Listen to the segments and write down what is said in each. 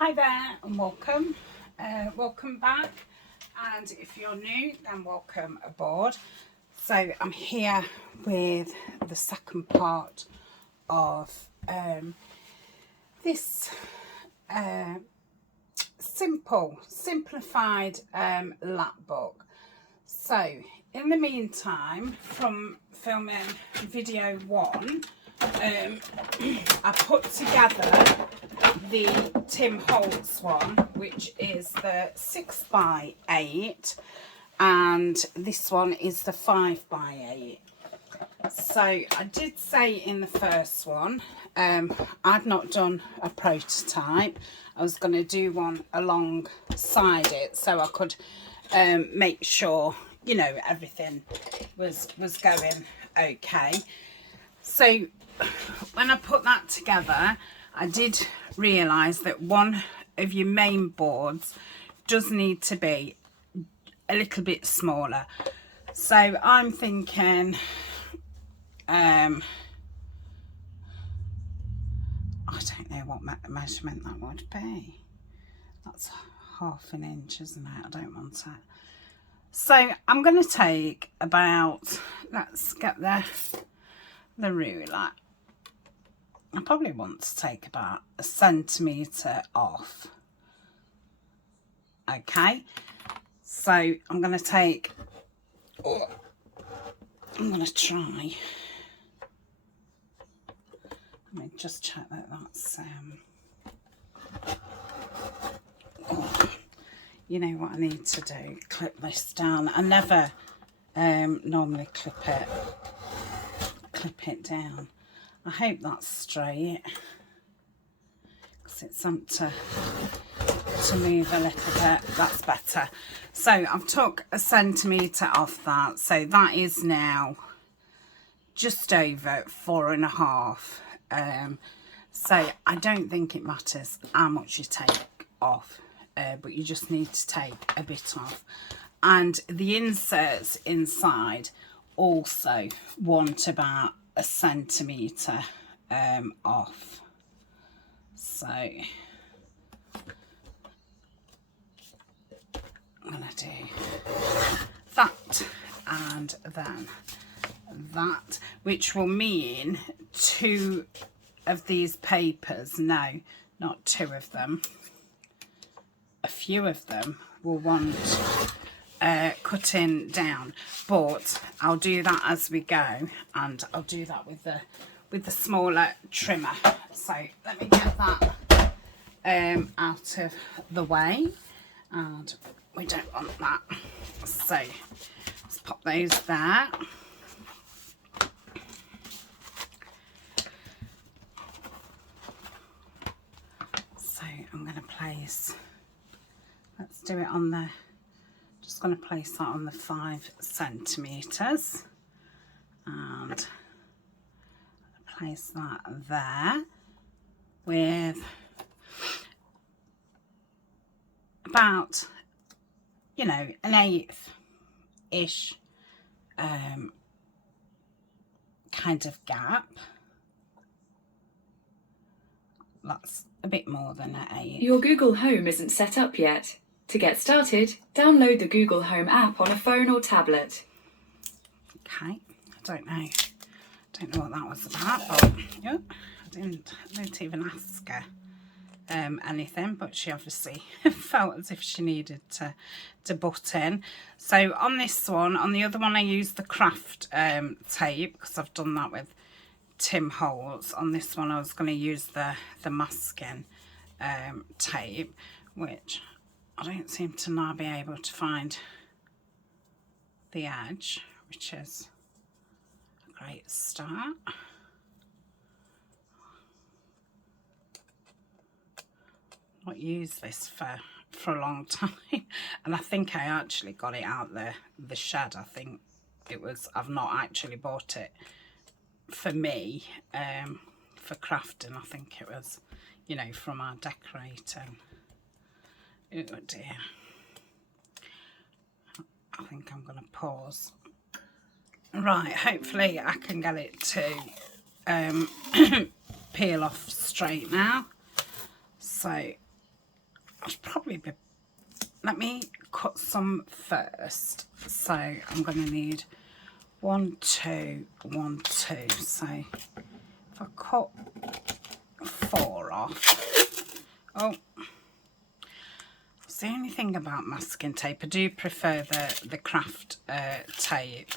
Hi there and welcome. Welcome back, and if you're new then welcome aboard. So I'm here with the second part of this simplified lapbook. So in the meantime, from filming video 1, I put together the Tim Holtz one, which is the 6x8, and this one is the 5x8. So I did say in the first one, I'd not done a prototype. I was going to do one alongside it so I could make sure, you know, everything was going okay. So when I put that together, I did realise that one of your main boards does need to be a little bit smaller. So I'm thinking, I don't know what measurement that would be. That's 1/2 inch, isn't it? I don't want it. So I'm going to take about, let's get the ruler. I probably want to take about 1 centimetre off. Okay, so I'm going to take, I'm going to try, let me just check that that's, you know what I need to do, clip this down. I never normally clip it down. I hope that's straight, because it's something to move a little bit. That's better. So I've took 1 centimetre off that, so that is now just over 4.5. So I don't think it matters how much you take off, but you just need to take a bit off. And the inserts inside also want about 1 centimetre off. So I'm going to do that and then that, which will mean 2 of these papers, no, not 2 of them, a few of them will want cutting down, but I'll do that as we go, and I'll do that with the smaller trimmer. So let me get that out of the way, and we don't want that, so let's pop those there. So I'm going to place, let's do it on the, just going to place that on the 5 centimetres, and place that there with about, you know, 1/8 ish kind of gap. That's a bit more than 1/8. Your Google Home isn't set up yet. To get started, download the Google Home app on a phone or tablet. Okay, I don't know what that was about, but yeah, I didn't even ask her anything, but she obviously felt as if she needed to butt in. So on this one, on the other one I used the craft tape, because I've done that with Tim Holtz. On this one I was going to use the masking tape, which I don't seem to now be able to find the edge, which is a great start. Not used this for a long time, and I think I actually got it out the shed. I think it was, I've not actually bought it for me for crafting. I think it was, you know, from our decorating. Oh dear, I think I'm going to pause. Right, hopefully I can get it to peel off straight now. So I should probably be, let me cut some first. So I'm going to need 1, 2, 1, 2. So if I cut 4 off, oh, it's the only thing about masking tape. I do prefer the craft tape,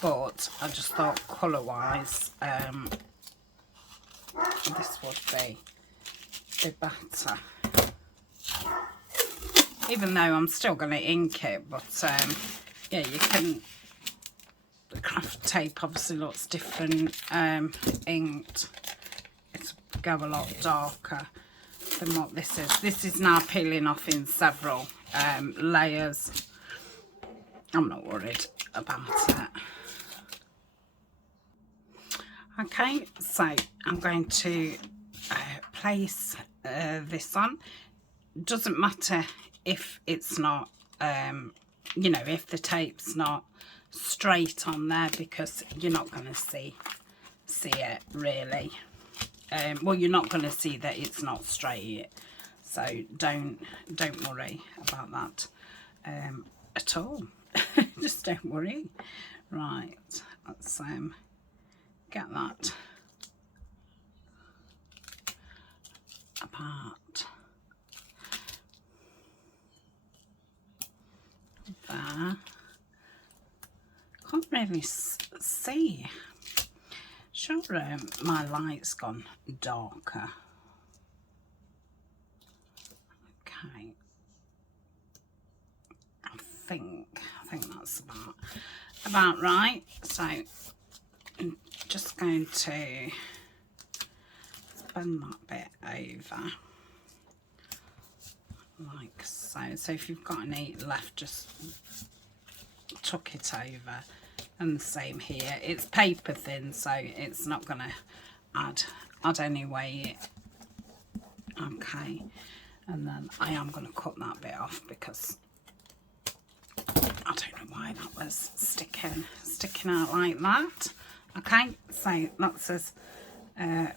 but I just thought colour wise this would be better. Even though I'm still going to ink it, but yeah, you can, the craft tape obviously looks different inked. It'll go a lot darker than what this is. This is now peeling off in several layers. I'm not worried about it. Okay, so I'm going to place this on. Doesn't matter if it's not, you know, if the tape's not straight on there, because you're not going to see it really. Well, you're not going to see that it's not straight, so don't worry about that at all. Just don't worry. Right, let's get that apart there. Can't really see. Sure, my light's gone darker. Okay, I think that's about right. So I'm just going to bend that bit over like so. So if you've got any left, just tuck it over. And the same here. It's paper thin, so it's not going to add any weight. Okay, and then I am going to cut that bit off because I don't know why that was sticking out like that. Okay, so that's his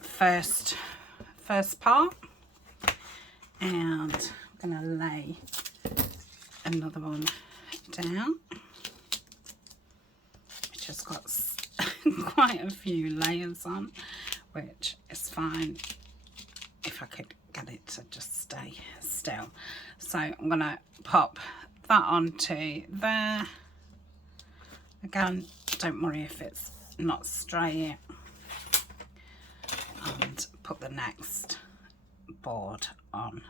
first part, and I'm going to lay another one down. Just got quite a few layers on, which is fine if I could get it to just stay still. So I'm gonna pop that onto there. Again, don't worry if it's not straight, and put the next board on.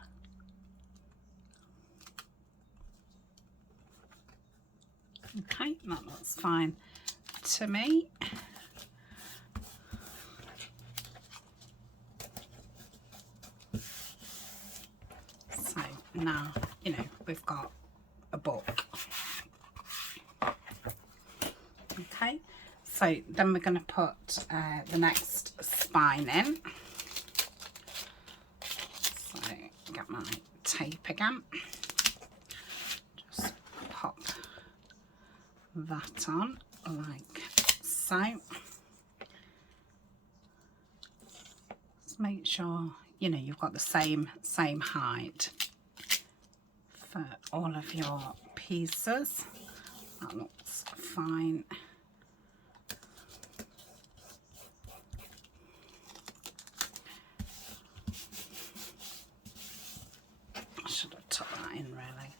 Okay, that looks fine to me. So now, you know, we've got a book. Okay, so then we're going to put the next spine in. So get my tape again. Just pop that on like so. Just make sure, you know, you've got the same height for all of your pieces. That looks fine. I should have tucked that in really.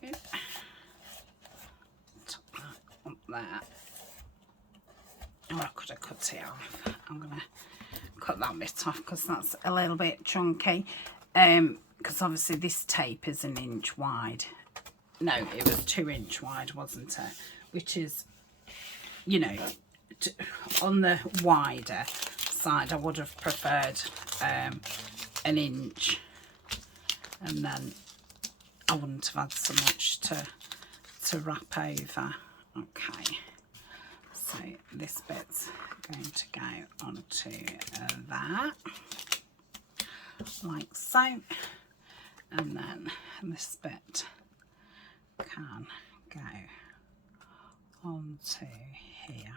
Good. Tuck that up there. Or I could have cut it off. I'm going to cut that bit off because that's a little bit chunky. Because obviously this tape is 1 inch wide. No, it was 2 inch wide, wasn't it? Which is, you know, on the wider side, I would have preferred 1 inch. And then I wouldn't have had so much to wrap over. Okay. So this bit's going to go onto that, like so, and then this bit can go onto here.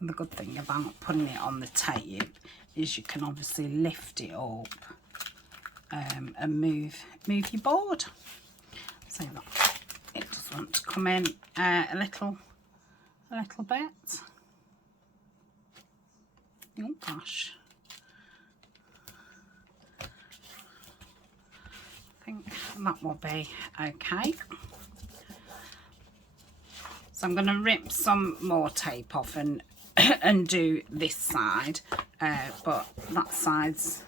And the good thing about putting it on the tape is you can obviously lift it up and move your board. So that it does want to come in a little bit. Oh gosh. I think that will be okay. So I'm going to rip some more tape off and do this side, but that side's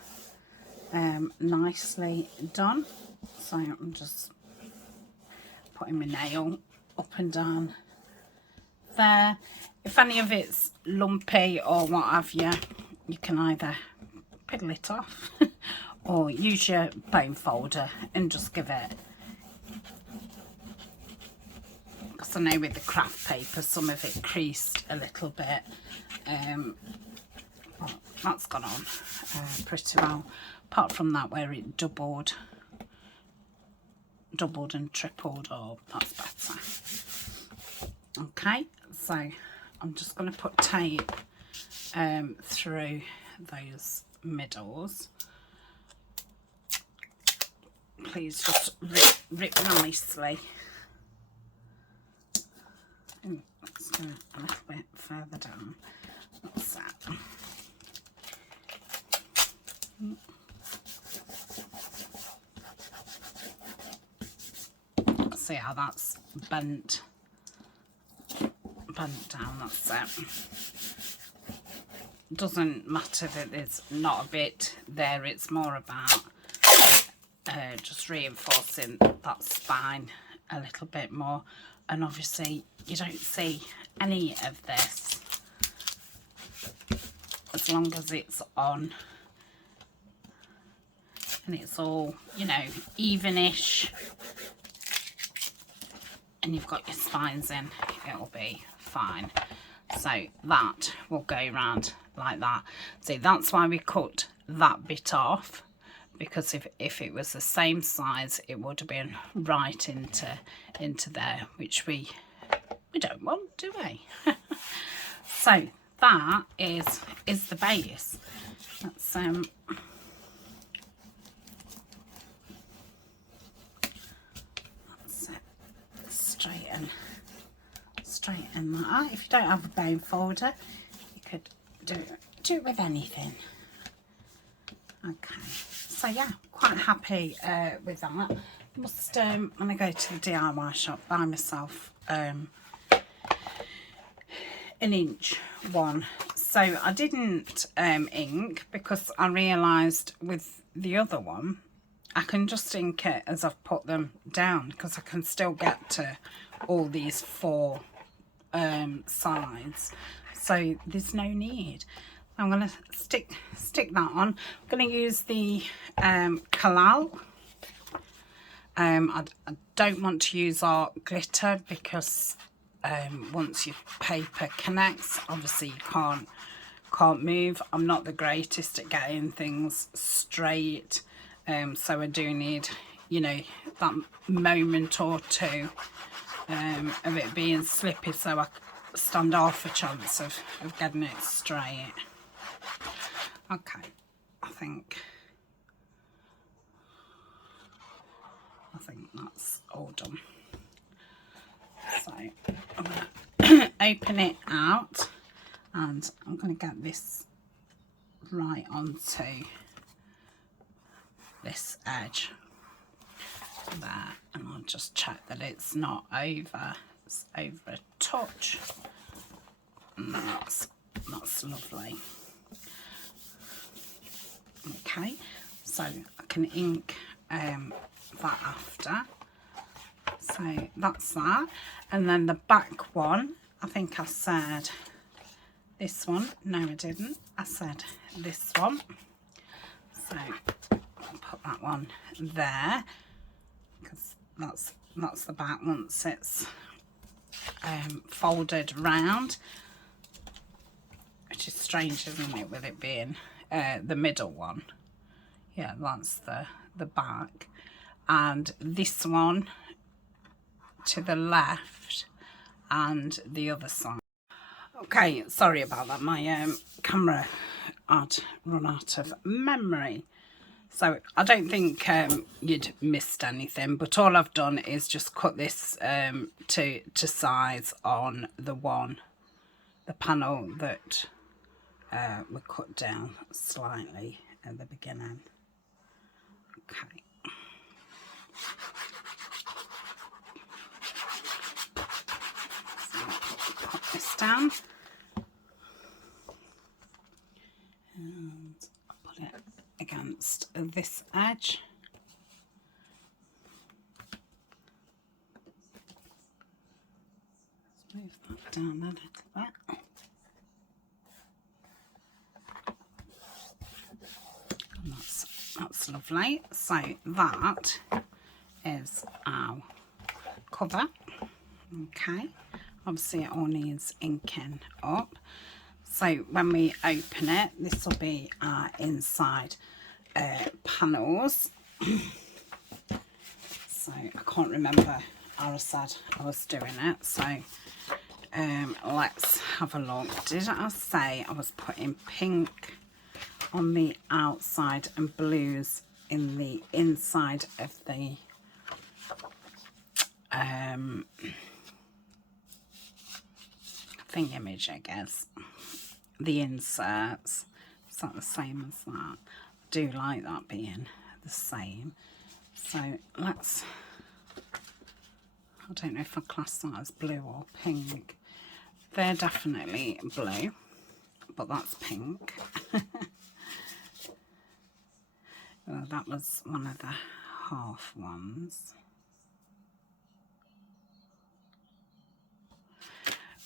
nicely done. So I'm just putting my nail up and down there. If any of it's lumpy or what have you, you can either piddle it off or use your bone folder and just give it, because I know with the craft paper some of it creased a little bit, but that's gone on pretty well, apart from that where it doubled and tripled. Oh, that's better. Okay, so I'm just going to put tape through those middles. Please just rip nicely. Let's go a little bit further down. That's that. See how that's bent down. That's it. Doesn't matter that there's not a bit there, it's more about just reinforcing that spine a little bit more. And obviously you don't see any of this as long as it's on and it's all, you know, evenish, and you've got your spines in, it'll be fine. So that will go round like that. See, that's why we cut that bit off, because if it was the same size it would have been right into there, which we don't want, do we? So that is the base. Let's straighten that out. If you don't have a bone folder, you could do it with anything. Okay, so yeah, quite happy with that. Must when I go to the DIY shop, buy myself an inch one. So I didn't ink, because I realised with the other one I can just ink it as I've put them down, because I can still get to all these four sides, so there's no need. I'm going to stick that on. I'm going to use the Kalal. I don't want to use our glitter, because once your paper connects, obviously you can't move. I'm not the greatest at getting things straight, so I do need, you know, that moment or two of it being slippy, so I stand off a chance of getting it straight. Okay, I think that's all done. So I'm going to open it out, and I'm going to get this right onto this edge there, and I'll just check that it's not over. It's over a touch, and that's lovely. Okay, so I can ink that after. So that's that. And then the back one, I think I said this one. No, I didn't. I said this one. So I'll put that one there, because that's the back once it's folded round, which is strange, isn't it, with it being the middle one. Yeah, that's the back, and this one to the left and the other side. Okay, sorry about that. My camera had run out of memory. So I don't think you'd missed anything, but all I've done is just cut this to size on the panel that we cut down slightly at the beginning. Okay. So put this down. And put it against this edge. Let's move that down a little bit. And that's lovely. So that is our cover. Okay. Obviously it all needs inking up. So when we open it, this will be our inside panels. So I can't remember how I said I was doing it. So let's have a look. Did I say I was putting pink on the outside and blues in the inside of the thing image, I guess. The inserts. Is that the same as that? I do like that being the same. So let's, I don't know if I class that as blue or pink. They're definitely blue, but that's pink. Well, that was one of the half ones.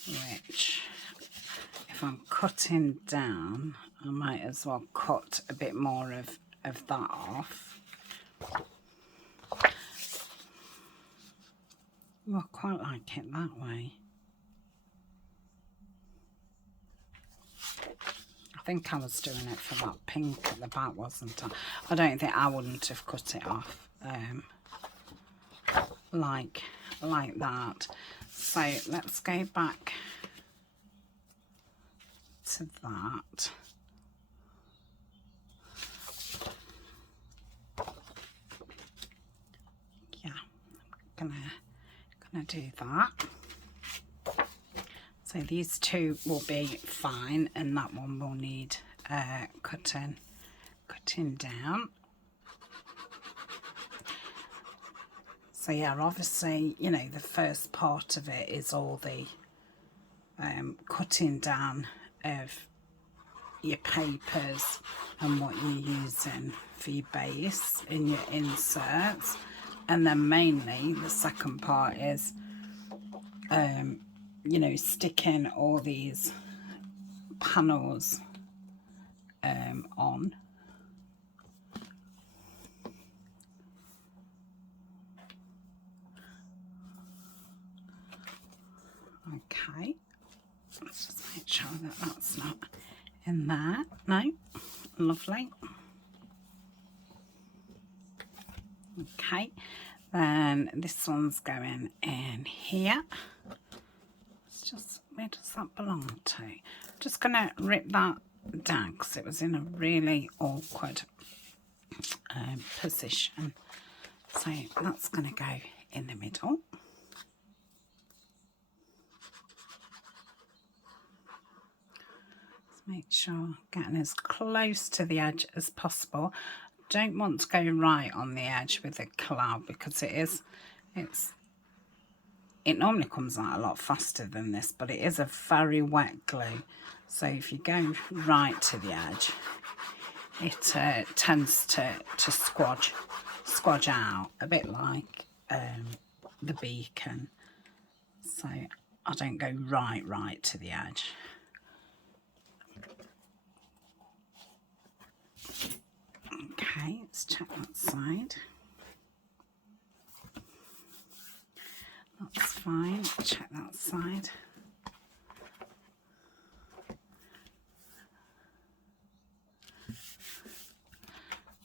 Which, if I'm cutting down, I might as well cut a bit more of that off. Well, I quite like it that way. I think I was doing it for that pink at the back, wasn't I? I don't think I wouldn't have cut it off like that. So let's go back to that. Yeah, I'm gonna do that. So these two will be fine, and that one will need cutting down. So yeah, obviously, you know, the first part of it is all the cutting down of your papers and what you're using for your base in your inserts, and then mainly the second part is you know, sticking all these panels on. Okay, let's just make sure that that's not in there. No, lovely. Okay, then this one's going in here. It's just, where does that belong to? I'm just going to rip that down because it was in a really awkward position. So that's going to go in the middle. Make sure getting as close to the edge as possible. Don't want to go right on the edge with the cloud because it normally comes out a lot faster than this, but it is a very wet glue. So if you go right to the edge, it tends to squodge out a bit like the beacon. So I don't go right to the edge. Okay, let's check that side. That's fine. Check that side.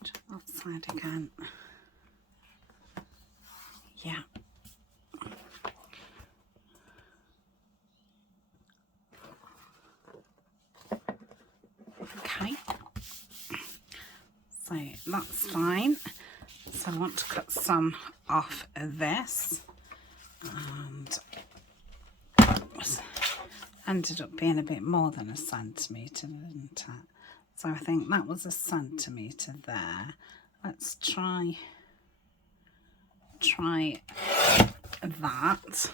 Check that side again. Yeah. So that's fine. So I want to cut some off of this, and ended up being a bit more than a centimetre, didn't it? So I think that was a centimetre there. Let's try that.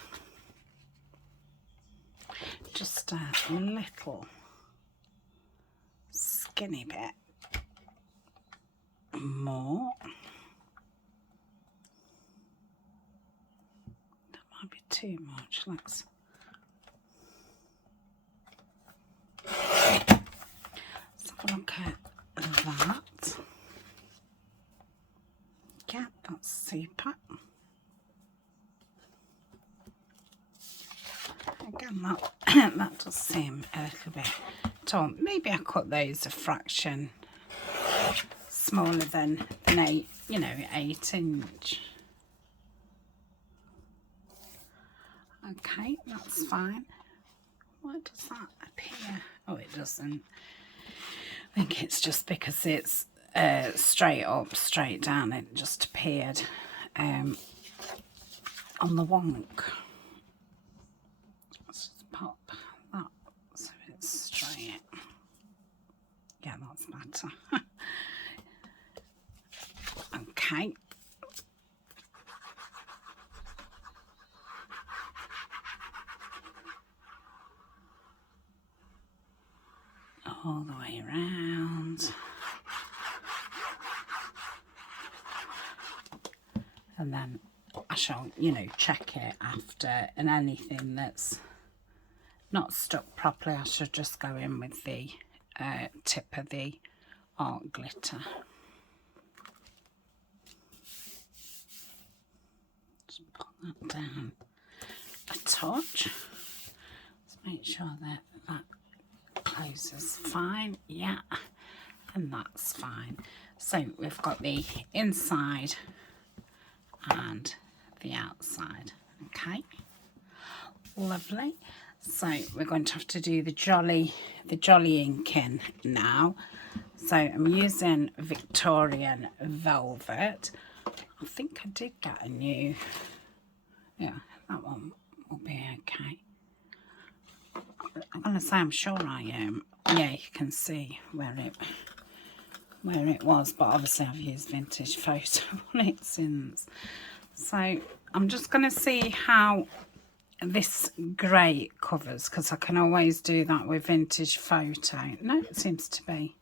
Just a little skinny bit more. That might be too much. Let's have a look at that. Yeah, that's super. Again, that does seem a little bit tall. Maybe I cut those a fraction smaller than 8, 8 inch. Okay, that's fine. Why does that appear? Oh, it doesn't. I think it's just because it's straight up, straight down. It just appeared on the wonk. Let's just pop that so it's straight. Yeah, that's better. Okay. All the way around. And then I shall, check it after, and anything that's not stuck properly, I should just go in with the tip of the art glitter. Just put that down a touch. Let's make sure that that closes fine. Yeah, and that's fine. So we've got the inside and the outside. Okay, lovely. So we're going to have to do the jolly ink in now. So I'm using Victorian velvet. I think I did get a new, yeah, that one will be okay. I'm gonna say I'm sure I am. Yeah, you can see where it was, but obviously I've used vintage photo on it since. So I'm just gonna see how this grey covers, because I can always do that with vintage photo. No, it seems to be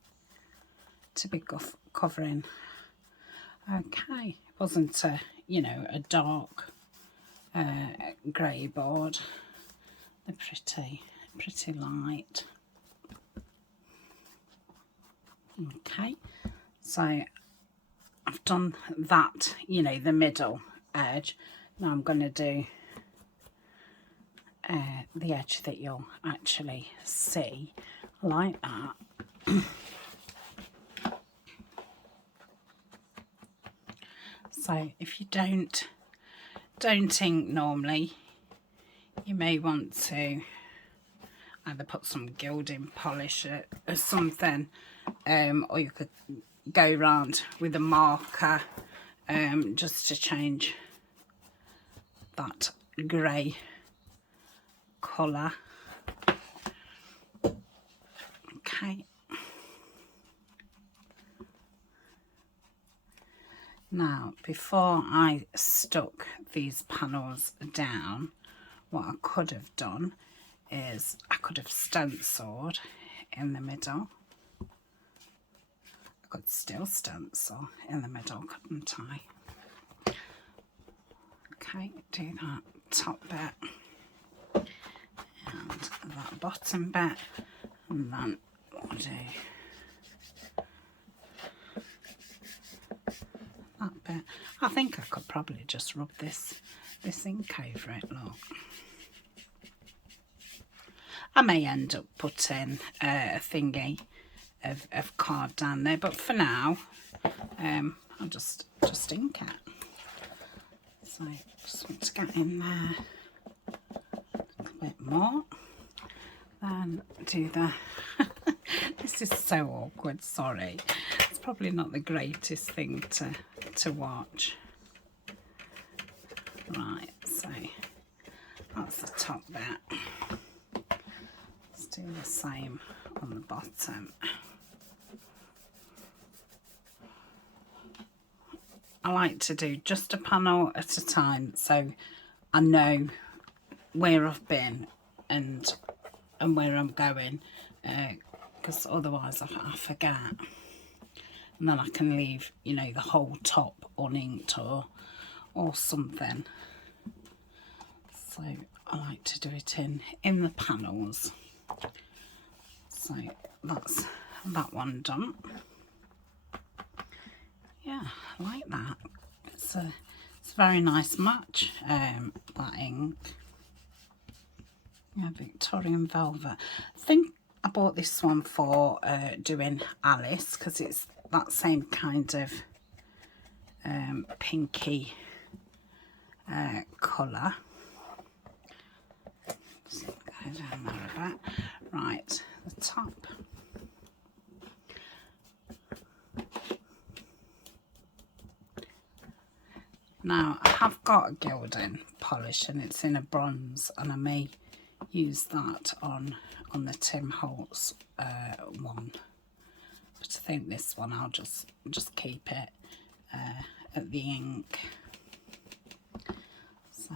covering okay. It wasn't a a dark grey board. They're pretty light. Okay, so I've done that, the middle edge. Now I'm going to do the edge that you'll actually see, like that. So if you don't ink normally, you may want to either put some gilding polish or something, or you could go round with a marker just to change that grey colour. Okay. Now, before I stuck these panels down, what I could have done is I could have stenciled in the middle. I could still stencil in the middle, couldn't I? Okay, do that top bit and that bottom bit, and then we'll do that bit. I think I could probably just rub this ink over it, look. I may end up putting a thingy of card down there, but for now I'll just ink it. So just want to get in there a little bit more, then do the this is so awkward, sorry. It's probably not the greatest thing to watch. Right, so that's the top bit. Let's do the same on the bottom. I like to do just a panel at a time, so I know where I've been and where I'm going, because otherwise I forget, and then I can leave, you know, the whole top uninked or something. So I like to do it in the panels. So that's that one done. Yeah, I like that. It's a very nice match, that ink. Yeah, Victorian Velvet. I think I bought this one for doing Alice, because it's that same kind of pinky colour. Just go down there a bit. Right, the top. Now, I have got a gilding polish and it's in a bronze, and I may use that on the Tim Holtz one. But I think this one I'll just keep it at the ink. So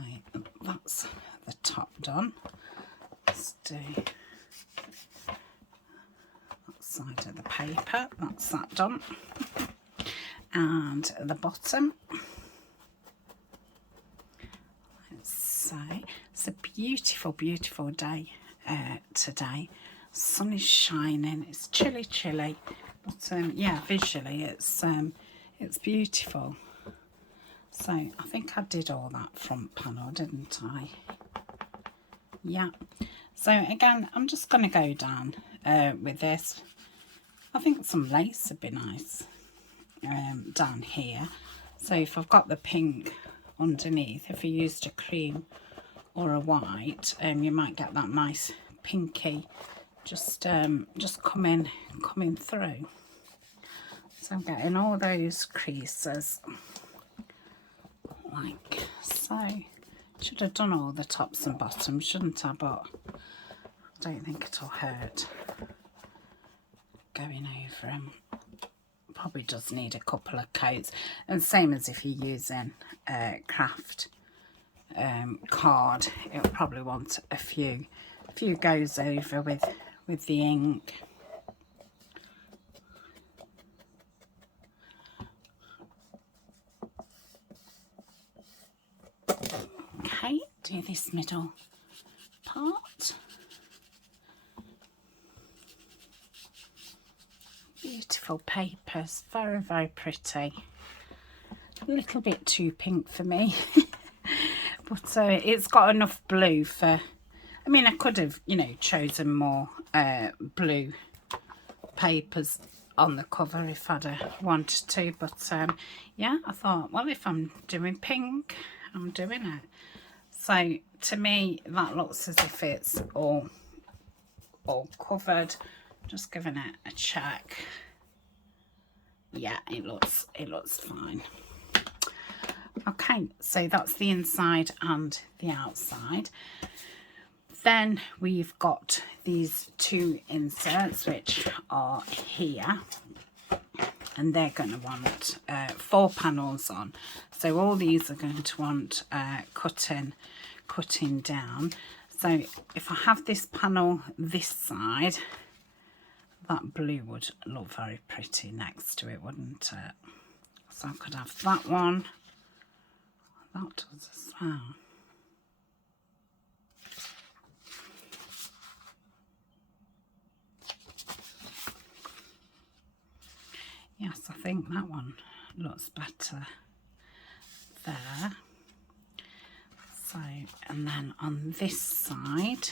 that's the top done. Let's do that side of the paper. That's that done. And the bottom. So it's a beautiful, beautiful day today. Sun is shining. It's chilly, but yeah, visually it's beautiful. So I think I did all that front panel, didn't I? Yeah. So again, I'm just going to go down with this. I think some lace would be nice down here. So if I've got the pink underneath, if you used a cream or a white, you might get that nice pinky just coming through. So I'm getting all those creases like so. Should have done all the tops and bottoms, shouldn't I? But I don't think it'll hurt going over them. Probably does need a couple of coats, and same as if you're using craft card, it'll probably want a few goes over with the ink. Okay, do this middle part. Beautiful papers, very, very pretty. A little bit too pink for me. But it's got enough blue for, I mean, I could have, you know, chosen more blue papers on the cover if I'd wanted to, but yeah, I thought, well, if I'm doing pink, I'm doing it. So to me, that looks as if it's all covered. Just giving it a check. Yeah, it looks fine. Okay, so that's the inside and the outside. Then we've got these two inserts which are here, and they're going to want 4 panels on. So all these are going to want cutting down. So if I have this panel this side, that blue would look very pretty next to it, wouldn't it? So I could have that one. That does as well. Yes, I think that one looks better there. So, and then on this side,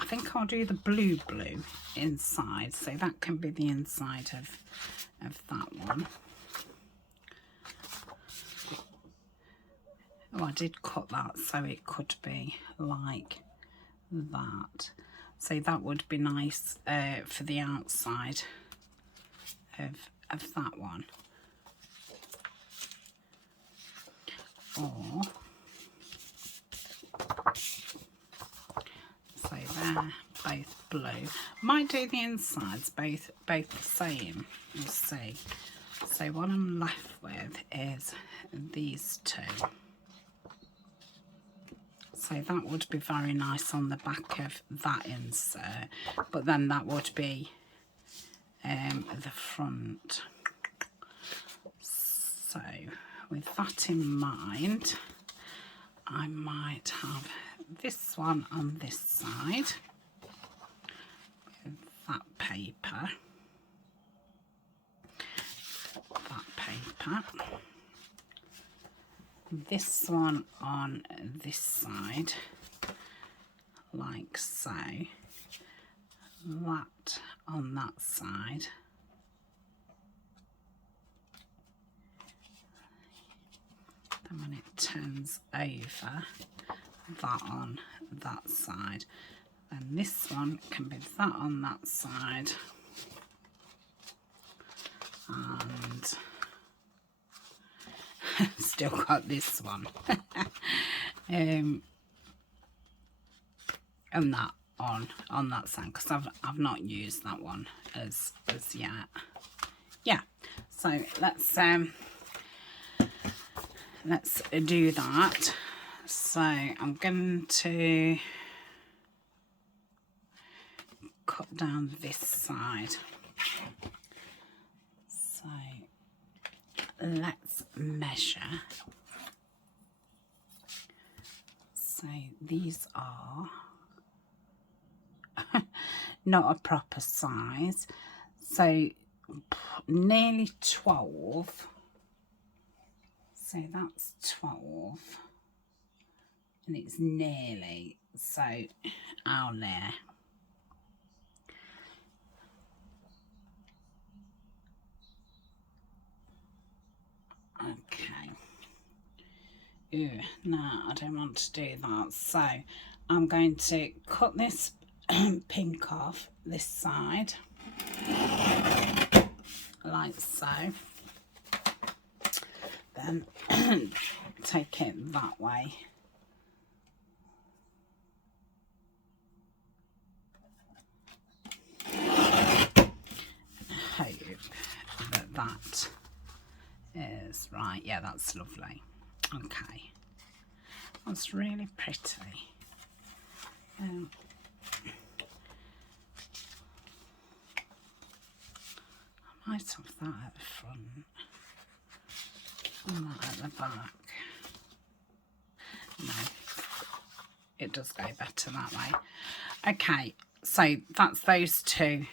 I think I'll do the blue inside, so that can be the inside of that one. Oh, I did cut that so it could be like that. So that would be nice for the outside of that one. Or, so they're both blue. Might do the insides both the same, we'll see. So what I'm left with is these two. So that would be very nice on the back of that insert, but then that would be the front. So with that in mind, I might have this one on this side with that paper, this one on this side, like so, that on that side, then when it turns over, that on that side, and this one can be that on that side, and still got this one and that on that side, because I've not used that one as yet. Yeah, so let's do that. So I'm going to cut down this side. So let's measure. So these are not a proper size, so nearly 12. So that's 12, and it's nearly, so our layer. Okay. Ooh, no, I don't want to do that. So I'm going to cut this pink off this side, like so. Then take it that way. Hope that is right. Yeah, that's lovely. Okay, that's really pretty. I might have that at the front and that at the back. No, it does go better that way. Okay, so that's those two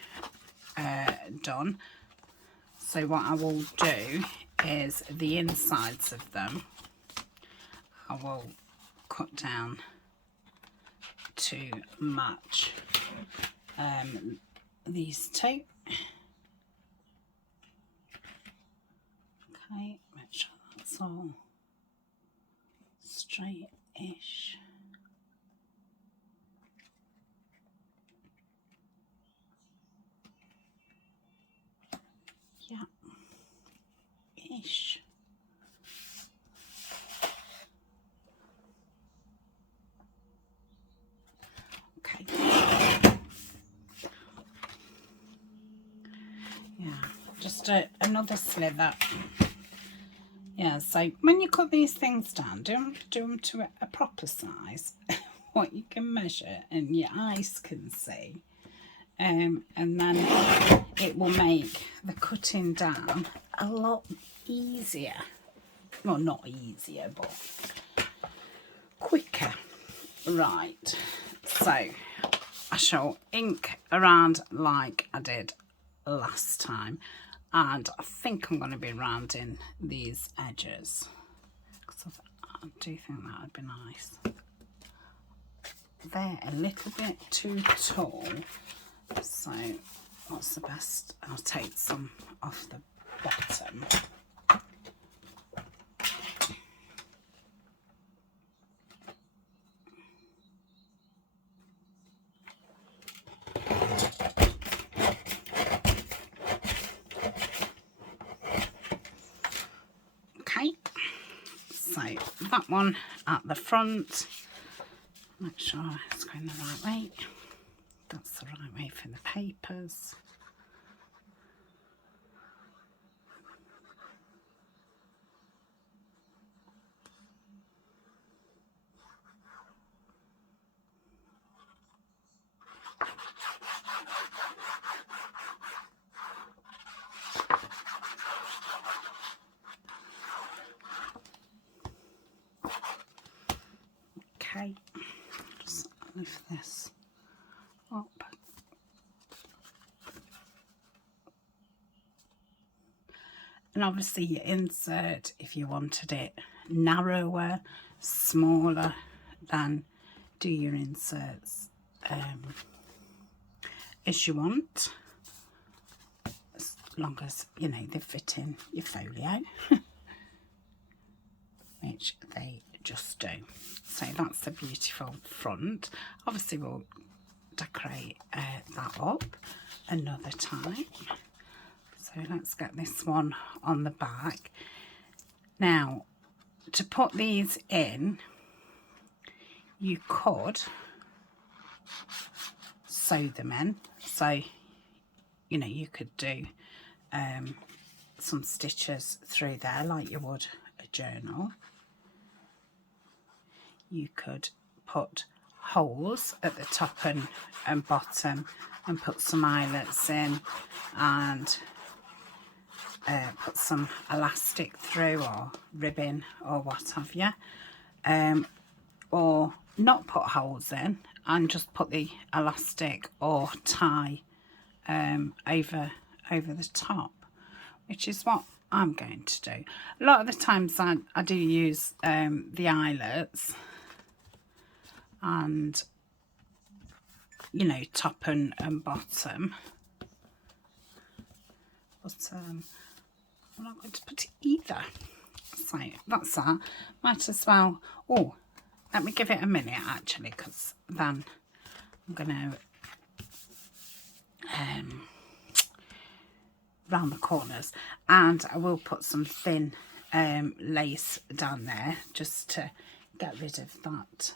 done. So what I will do is the insides of them, I will cut down to match these two. Okay, make sure that's all straight-ish. Yeah, ish. Okay. Yeah, just another slither. Yeah, so when you cut these things down, do them to a proper size, what you can measure and your eyes can see. And then it will make the cutting down a lot easier. Well, not easier, but quicker. Right, so I shall ink around like I did last time, and I think I'm going to be rounding these edges because I do think that would be nice. They're a little bit too tall, so what's the best? I'll take some off the bottom. that one at the front. Make sure it's going the right way. That's the right way for the papers. Okay, just lift this up. And obviously you insert, if you wanted it narrower, smaller, then do your inserts as you want, as long as, you know, they fit in your folio, which they just do. So that's the beautiful front. Obviously we'll decorate that up another time. So let's get this one on the back. Now, to put these in, you could sew them in. So, you know, you could do some stitches through there like you would a journal. You could put holes at the top and bottom and put some eyelets in and put some elastic through or ribbon or what have you, or not put holes in and just put the elastic or tie over the top, which is what I'm going to do. A lot of the times I do use the eyelets and, you know, top and bottom, but I'm not going to put it either. So that's that. Might as well, oh, let me give it a minute actually, because then I'm going to round the corners, and I will put some thin lace down there just to get rid of that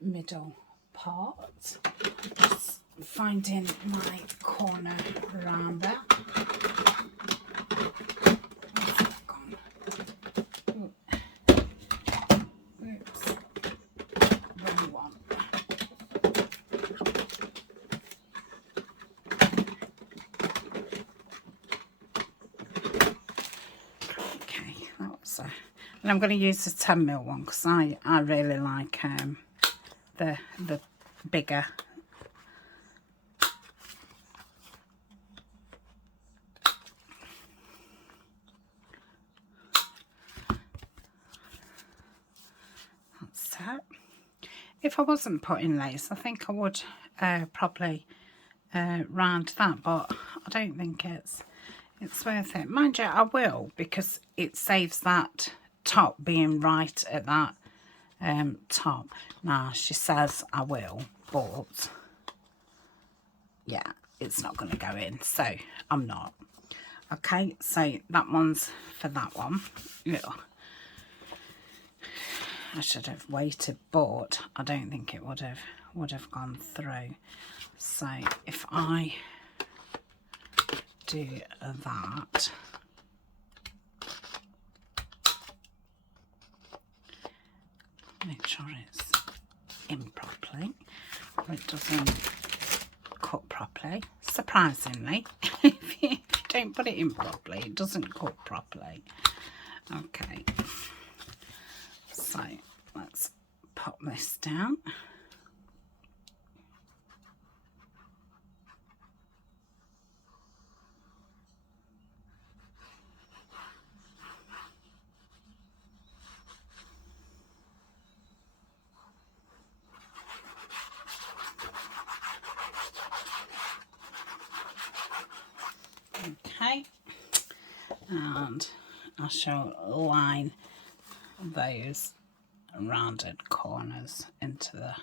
middle part. Just finding my corner around there. Where's that gone? Oops. Wrong one. Okay, that was and I'm going to use the 10mm one because I really like the bigger. That's it. If I wasn't putting lace, I think I would probably round that, but I don't think it's worth it. Mind you, I will, because it saves that top being right at that top. Now, she says I will, but yeah, it's not going to go in, so I'm not. Okay, so that one's for that one. Yeah. I should have waited, but I don't think it would have gone through. So if I do that, make sure it's in properly, or it doesn't cut properly. Surprisingly, if you don't put it in properly, it doesn't cut properly. Okay, so let's pop this down. Okay, and I shall line those rounded corners into the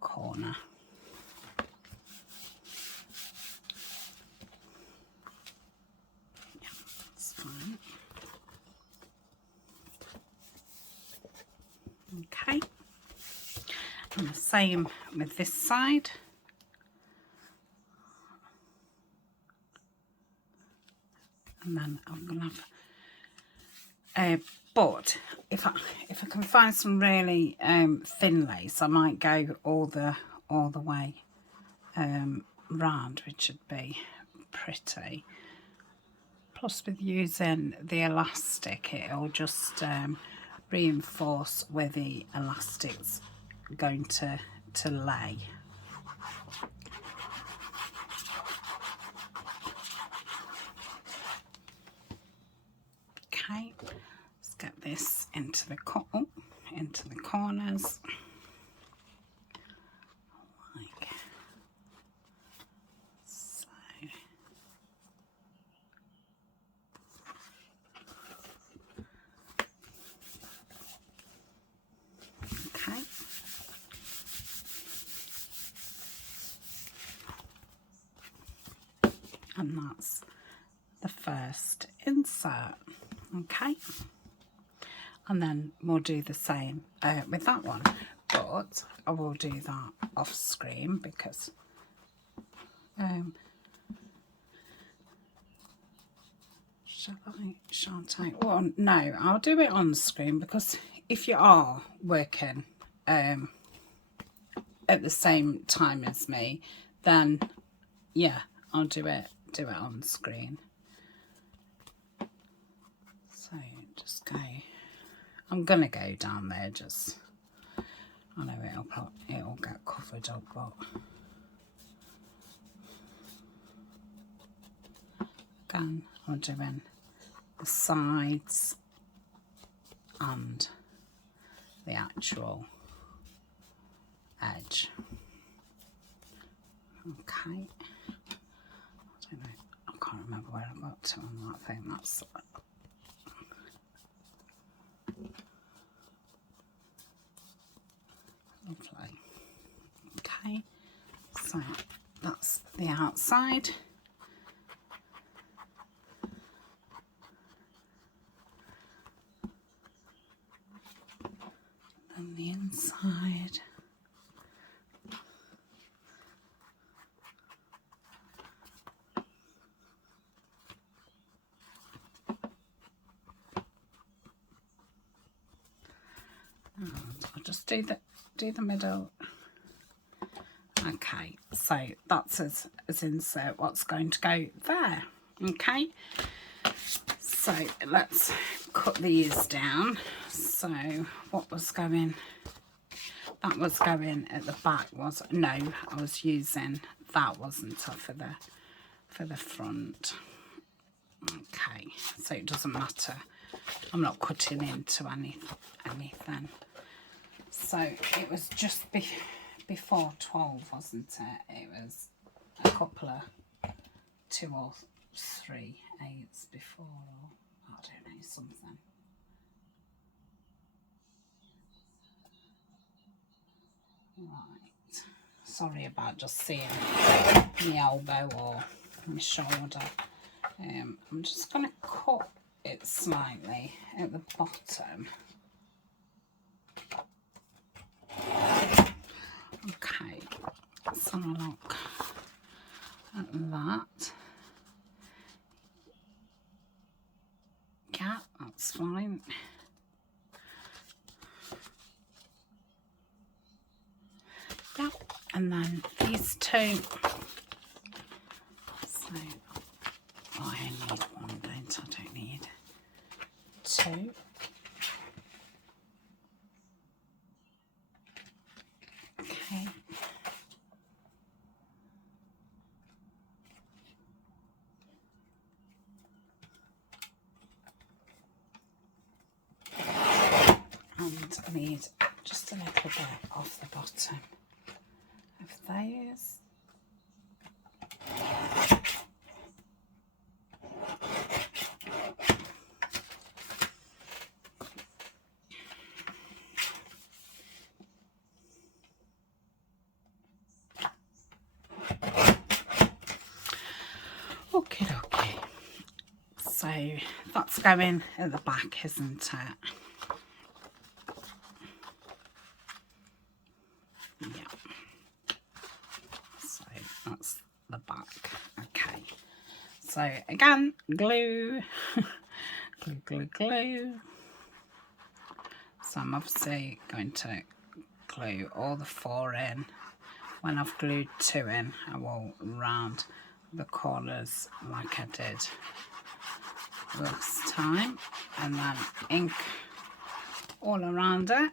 corner. Yeah, that's fine. And the same with this side. And then I'm going to have, but if I can find some really thin lace, I might go all the way round, which would be pretty. Plus, with using the elastic, it'll just reinforce where the elastic's going to lay. Okay, let's get this into the corners. Like so. Okay. And that's the first insert. Okay, and then we'll do the same with that one, but I will do that off screen because shan't I? Well, no, I'll do it on screen because if you are working at the same time as me, then yeah, I'll do it on screen. So just go, I'm gonna go down there, just, I know it'll get covered up, but again I'm doing the sides and the actual edge. Okay, I don't know, I can't remember where I got to on that thing. That's lovely. Okay, so that's the outside. And the inside. And I'll just do the middle. Okay, so that's as insert what's going to go there. Okay, so let's cut these down. So what was going, that was going at the back, was, no, I was using that, wasn't I, for the front. Okay, so it doesn't matter, I'm not cutting into anything. So it was just before 12, wasn't it? It was a couple of 2 or 3 8s before, or I don't know, something. Right, sorry about just seeing my elbow or my shoulder. I'm just going to cut it slightly at the bottom. Okay, let's have a look at that. Yeah, that's fine. Yeah, and then these two. So, oh, I need one, don't I? I don't need 2. Okay. And I need just a little bit off the bottom of those. Okay, okay. So that's going at the back, isn't it? So again, glue, glue, glue, glue. So I'm obviously going to glue all the 4 in. When I've glued 2 in, I will round the corners like I did last time, and then ink all around it.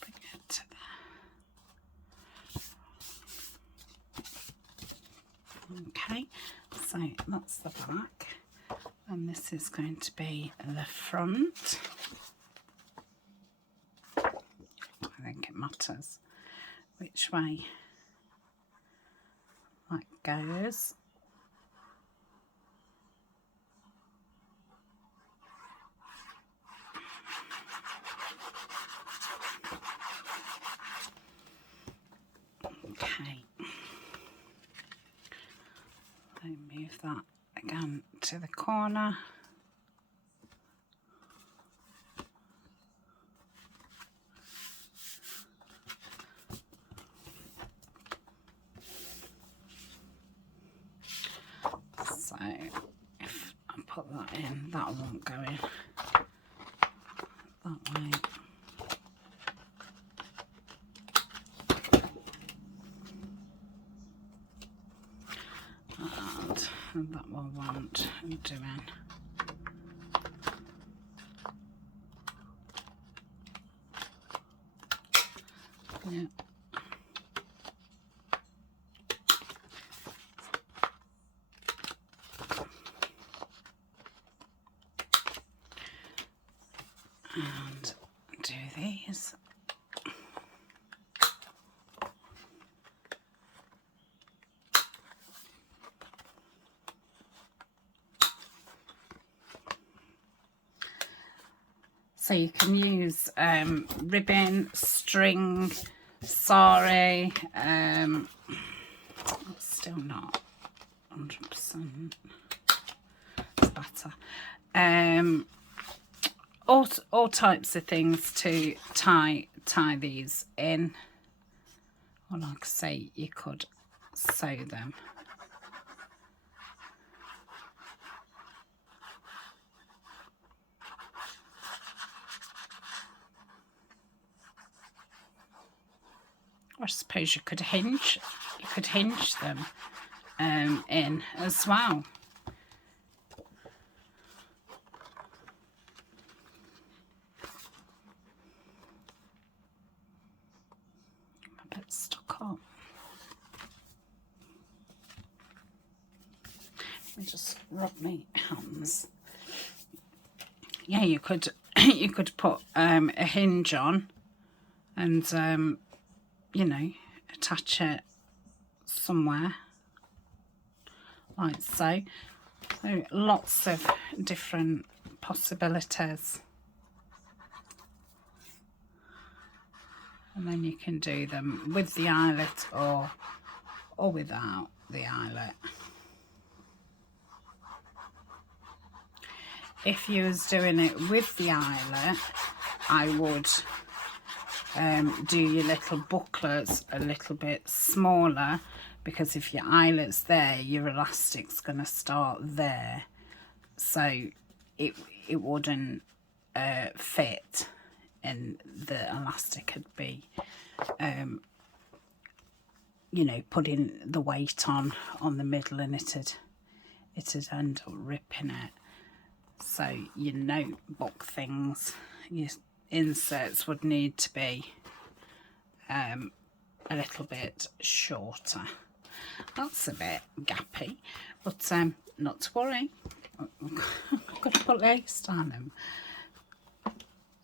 Bring it to there. Okay, so that's the back, and this is going to be the front. I think it matters which way that goes. Okay, I move that again to the corner. So if I put that in, that won't go in that way. And that one won't do in. Yeah. And do these. So you can use ribbon, string, sari, still not 100%, it's better. All types of things to tie these in. Or like I say, you could sew them. I suppose you could hinge them in as well. I'm a bit stuck up. Let me just rub my hands. Yeah, you could put a hinge on and you know, attach it somewhere like so. So lots of different possibilities, and then you can do them with the eyelet or without the eyelet. If you was doing it with the eyelet, I would do your little booklets a little bit smaller, because if your eyelet's there, your elastic's going to start there, so it wouldn't fit, and the elastic would be you know, putting the weight on the middle, and it'd end up ripping it. So your notebook things, your inserts would need to be a little bit shorter. That's a bit gappy, but not to worry. I've got to put lace down them.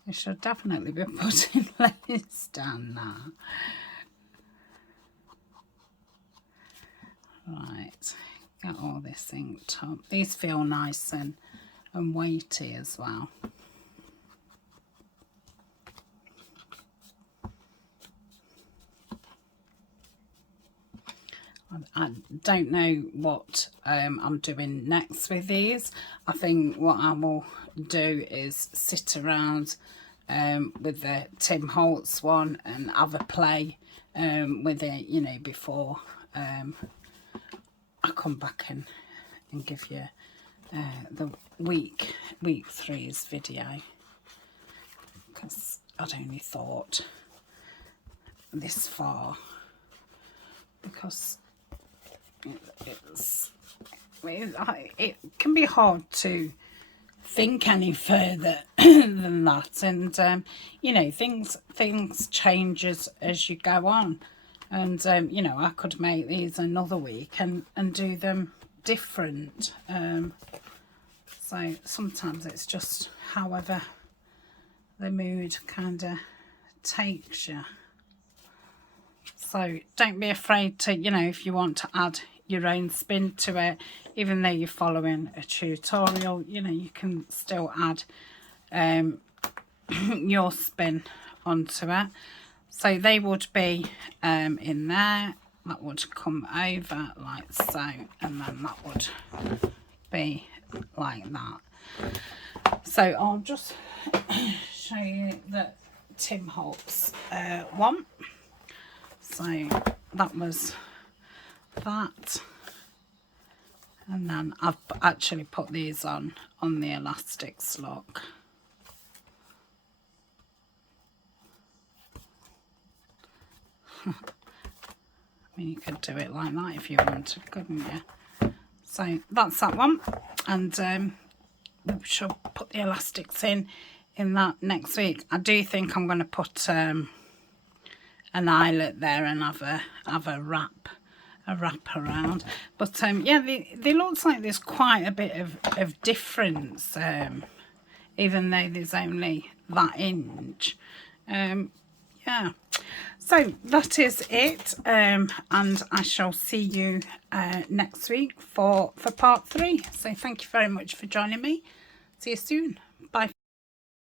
I should definitely be putting lace down now. Right, get all this inked up. These feel nice and weighty as well. I don't know what I'm doing next with these. I think what I will do is sit around with the Tim Holtz one and have a play with it, you know, before I come back and give you the week 3's video, because I'd only thought this far, because it can be hard to think any further than that, and you know, things change as you go on, and you know, I could make these another week and do them different, so sometimes it's just however the mood kind of takes you. So don't be afraid to, you know, if you want to add your own spin to it, even though you're following a tutorial, you know, you can still add your spin onto it. So they would be in there, that would come over like so, and then that would be like that. So I'll just show you the Tim Holtz one. So that was that, and then I've actually put these on the elastic slot. I mean, you could do it like that if you wanted, couldn't you? So that's that one, and we shall put the elastics in that next week. I do think I'm going to put an eyelet there and have a wrap around, but yeah, they looks like there's quite a bit of difference, even though there's only that inch. Yeah, so that is it, and I shall see you next week for part 3. So thank you very much for joining me. See you soon. Bye.